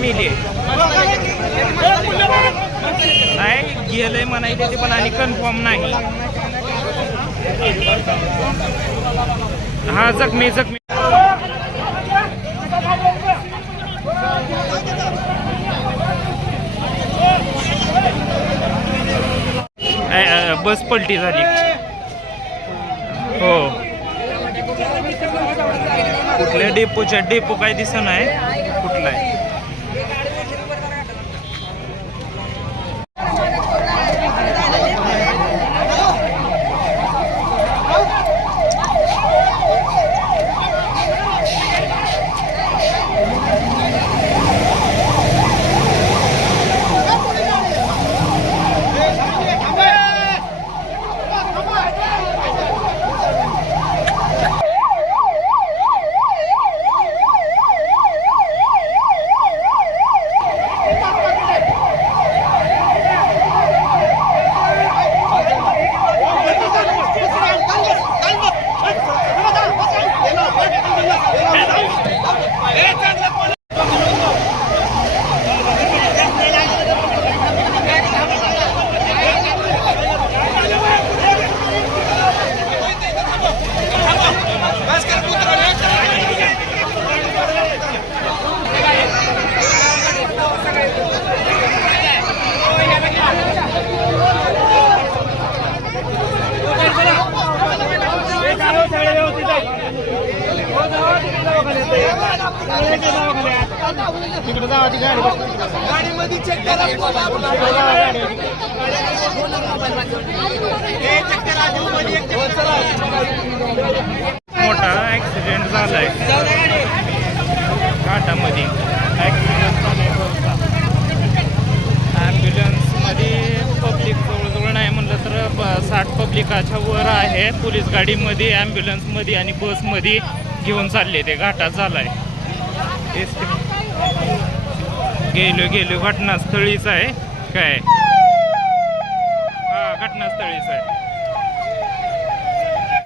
मेली. नाही गेलंय म्हणायचे ते पण आणि कन्फर्म नाही. हा जखमी जखमी. बस पलटी झाली. हो. कुठल्या डेपोच्या डेपो काय दिसत नाही. कुठला आहे? मोठा ऍक्सिडेंट झालाय. घाटामध्ये. ऍक्सिडेंट झालाय ॲम्ब्युलन्समध्ये पब्लिक जवळजवळ नाही म्हणलं तर साठ पब्लिकाच्या वर आहे. पोलीस गाडीमध्ये ॲम्ब्युलन्समध्ये आणि बसमध्ये घेऊन चालले ते. घाटात झालाय. तेच गेलो गेलो. घटनास्थळीच आहे. काय? हा घटनास्थळीच आहे.